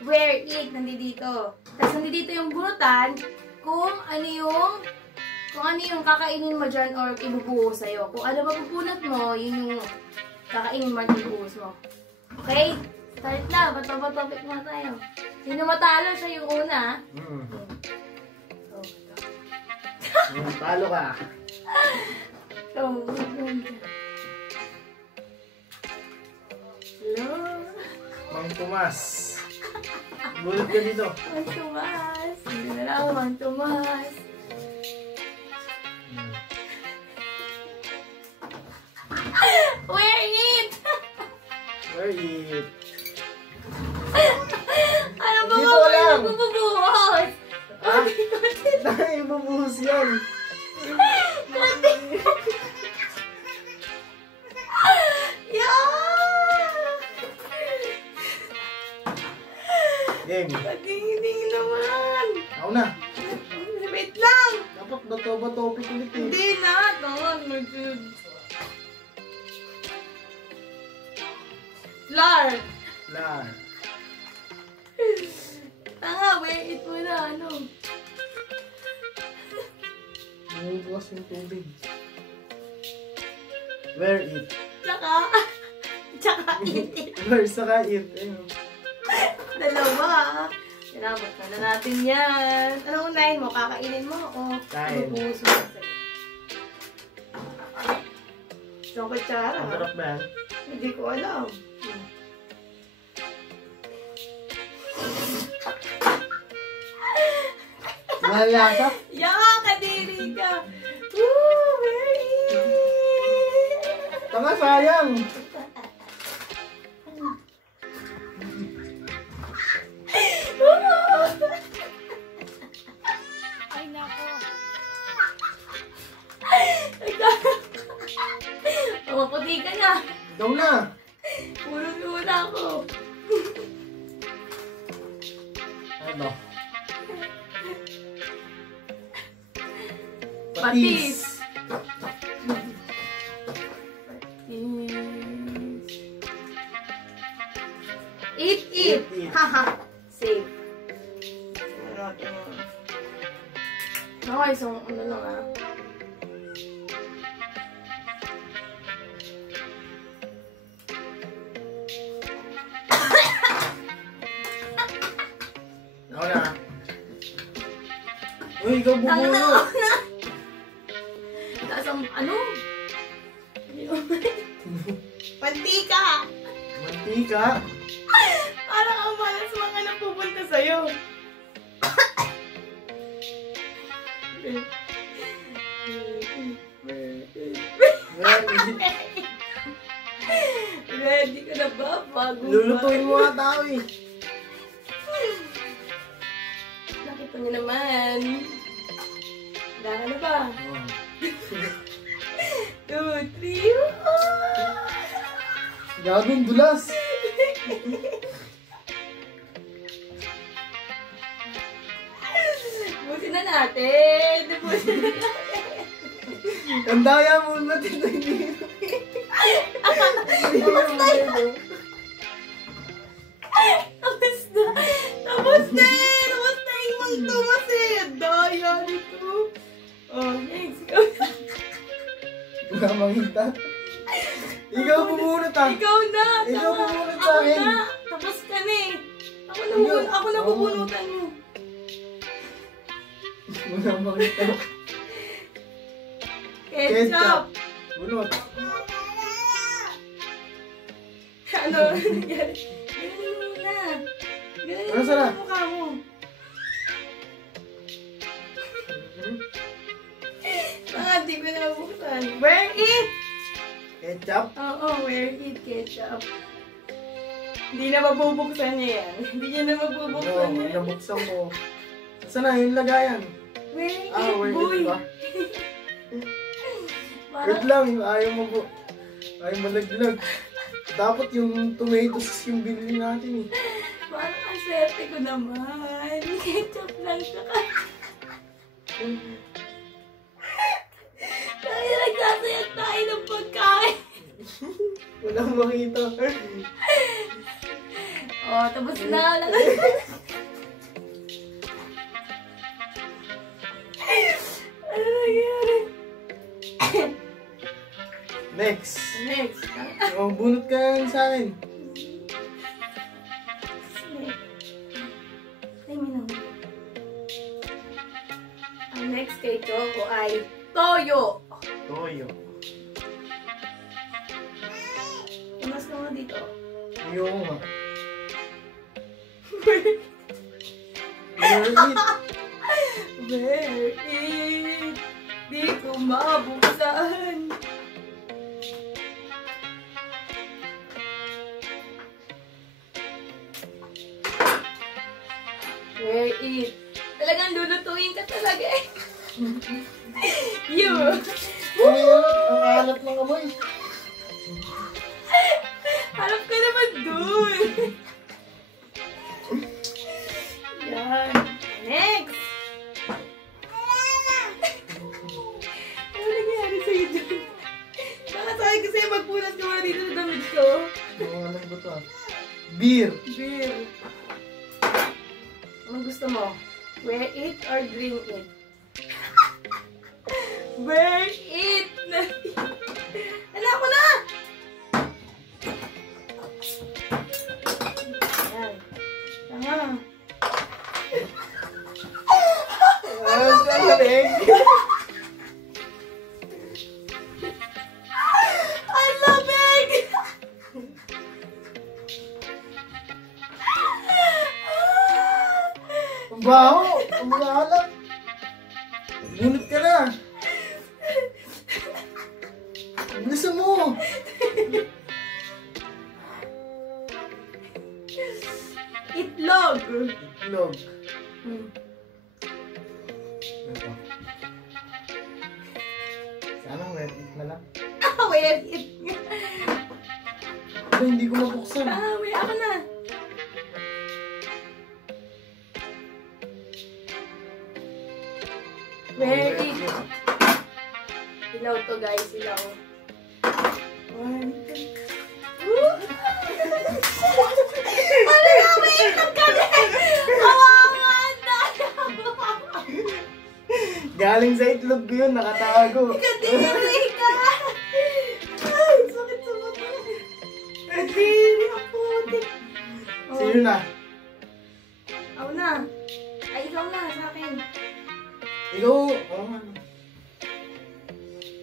Where it, nandito. Tapos nandito yung bunutan kung ano yung kakainin mo dyan or ibubuhos sa'yo. Kung ano mapupulot mo, yun yung kakainin mo at ibubuhos mo. Okay? Start na. Bato-topic mo tayo. Sino matalo siya yung una? Talo ka. Hello? Mang Tomas. Bulot ka dito. Mang Tomas. Hindi na lang, Mang Tomas. Where it? Where it? Ano ba Dito ba lang. magbubuhos? Dahil ibubuhos yan. Game. Patingin naman. Ako na. Wait lang. Dapat bato-topic ulit eh. Hindi na. Tawag mo, dude. Lar. Lar. Tanga, wait mo na. Ano? Nabubukas yung tubig. Where it? Tsaka it. Where saka it? Ayun. Dalawa. Kinabot na natin yan. Anong unahin mo? Kakainin mo o Kain. ibubuhos mo? Isang kutsara. Ang sarap ba yan? Hindi ko alam. Malasa? Kadiri ka! Woo! Very! Tanga, sayang! Ay, nako! Maputi ka na! Ikaw na! Puro-pura ako! Ano? Patis! Eat! Haha! Safe. Okay, so ano lang Ako na. Uy, ikaw bubulot! Tapos ang ano? Mantika! Mantika? Parang ang malas mga napupunta sa'yo. Ready ka na ba? Bago ba? Lulutuin mo nga tao eh. Nakita niyo naman. Dahil na ba? 2, 3. Gagong dulas. Busin na natin. Busin na natin. Ang daya mo na dito hindi. Tapos na yun. Tapos na. Tapos na yun. Tapos na yung Mang Tomas eh. Ang daya nito. Oh, next. Wala makita. Ikaw bubunot ah. Ikaw na. Ikaw Tama. bubunot sa akin. Ako na. Tapos ka na eh. Ako na bubunutan mo. Wala makita. Ketchup. Bunot. Ano? Galing mo na. Galing Ano mo sana? na mukha mo. Di ko na mabuksan. Where it? Ketchup? Oo, where it ketchup. Hindi na mabubuksan niya yan. Hindi niya na mabubuksan Oo, yan. nabuksan mo. Saan na yung lagayan? Where it, Where boy? it ba? Parang, Wait lang, ayaw malaglag. Dapat yung tomatoes yung binili natin eh. parang ang swerte ko naman. Ketchup lang siya. Kaya nagsasayag tayo ng pagkain. Walang makita. Oh, tapos na. Ano nangyari? Next. Next. O, bunot ka yan sa akin. Ay, minang. Ang next kay Choco ay toyo. Toyo. Tumas ka mo dito. Ayoko nga. Where it? Where it? Di ko mabuksan. Where it? Talagang lulutuin ka talaga eh. You. Ano yun? Ang alat ng amoy. Harap ka naman dun. Yan. Next. Ano nangyari sa'yo dun? Bakit sabi ko sa'yo magpunas ka muna dito sa damit ko? Ano ba ito? Beer. Beer. Anong gusto mo? Wear it or drink it? Wear it! Ala ko na! Ayan. Tanga. Ang lamig. Ang lamig! Ang baho. Ang mga alat. Bunot ka na. Gusto mo. Itlog! Itlog. Ito. Sana wet it na lang. Wear it! Ito, hindi ko mabuksan. Wear ako na! Wear it! Ilaw to guys, ilaw. One, two. Ano na, may itlog ka din! Kawawa na! Galing sa itlog ko yun, nakatago. Kadiri ka! Ay, sakit sa mata. Kadiri ang putik. Sino na? Ako na. Ay, ikaw na sa akin. Ikaw. Oo nga.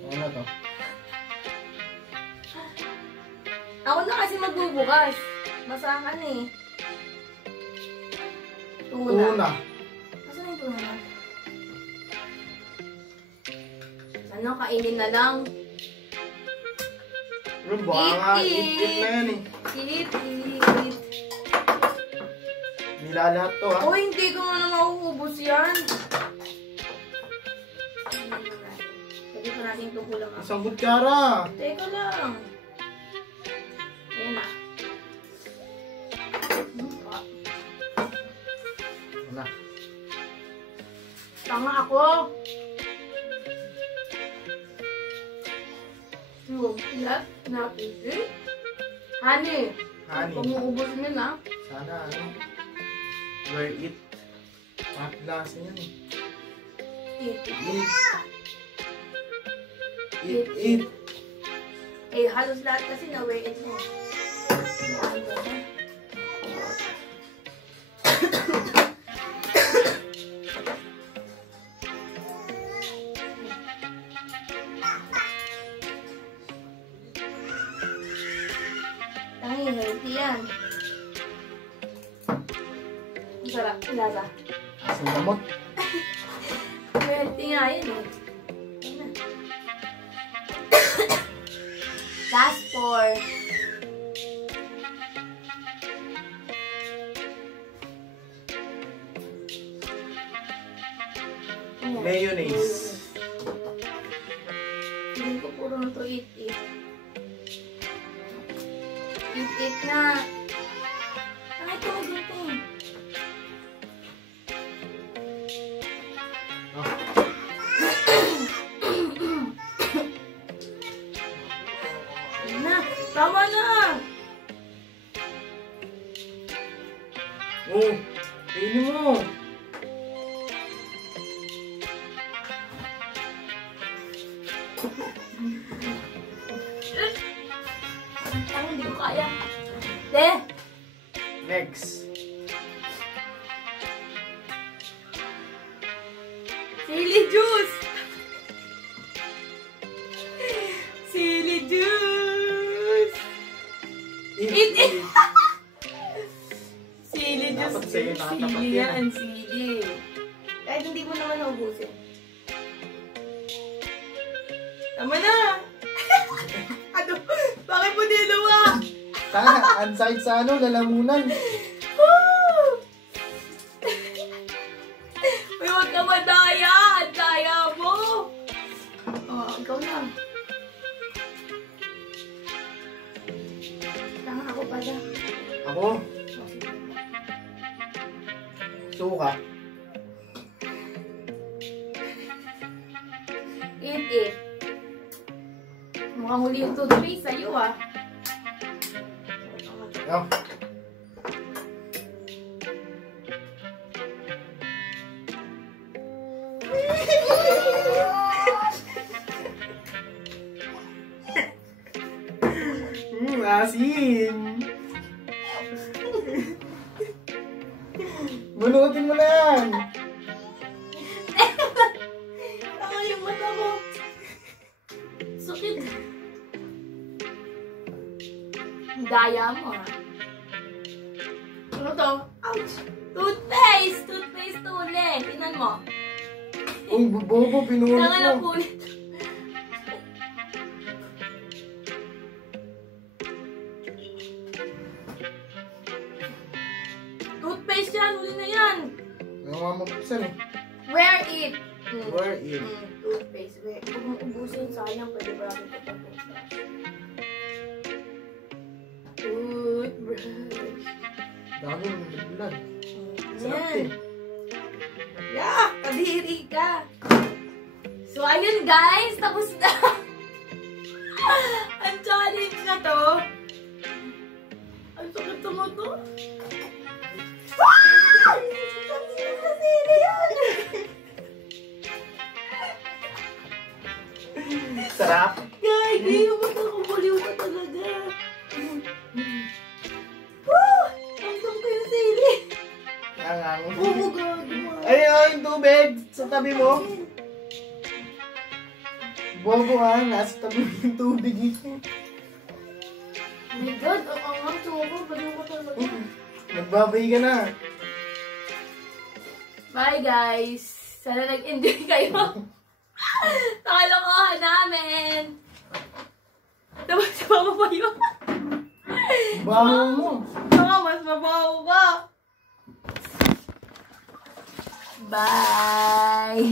Ano na to? Ako na kasi magbubukas. Masakan eh. Tuna. Asan yung tuna? Ano, kainin na lang. Bro, baka nga eat na yan eh. Eat. Nilalahat to ha. Oh, hindi ko nga na mauubos yan. Pwede pa natin ito kulang ako. Isang kutsara. Teka lang. Ayan na. Wala. Tanga ako. Yung ilat natin eh. Honey. Honey. Pag-uubos mo na. Sana ano. Wear it. At lasa yan eh. Eat. Eat. Eh, halos lahat kasi na-wear it mo. Tangi, healthy yan. Ang sarap, lasa. Sa lamot. Healthy nga yan eh. Last four. Mayonnaise. Hindi ko puro na to eat. Eat na. Ay, ito dito. Oh. Na, tama na. Oh, kainin mo. Ang hindi ko kaya. De! Next. Sili juice! Sili juice! Eat it! Sili juice. Dapat sa'yo nakatapat Sili yan. yan, sili. Kahit hindi mo naman naubusin. Tama na! Ano? Bakit mo niluwa? Tanga, ang sakit sa ano, lalamunan. Uy, huwag ka madaya! Ang daya mo! Oh, ikaw na. Tanga ako pala. Ako, suka. Eat it. Mukhang huli yung toothpaste sa'yo ah. Oh. Asin. Bunutin mo na yan. Tanga yung mata mo. Sakit. Ang daya mo ah. Ano to? Ouch! Toothpaste! Toothpaste to ulit. Tingnan mo. Ang bobo, pinulit Tanga na mo. po ulit. Toothpaste yan. Uli na yan. Namamapuksan eh. Wear it. Wear it. Toothpaste. Wear. Huwag mong ubusin. Sayang. Pwede ba natin ito? Toothbrush. Dami ng nagbulan. Sarap Yan. eh. Yeah! Kadiri ka. So, ayun guys. Tapos na. Ang challenge na to. Ang sakit sa mo to. Sarap. Guys, hindi naman ako baliw ka talaga. Woo! Tamsam ko yung sili. Angang. Oo, gago. Ayun, yung tubig sa tabi mo. Bobo ha, nasa tabi mo yung tubig eh. Oh my God, ang angang tsoko. Baliw ka talaga. Nagbabay ka na. Bye guys! Sana nag-enjoy kayo. Nakalokohan namin. Diba si Mama pa yun? Baho mo. Baka mas mabaho ka. Bye!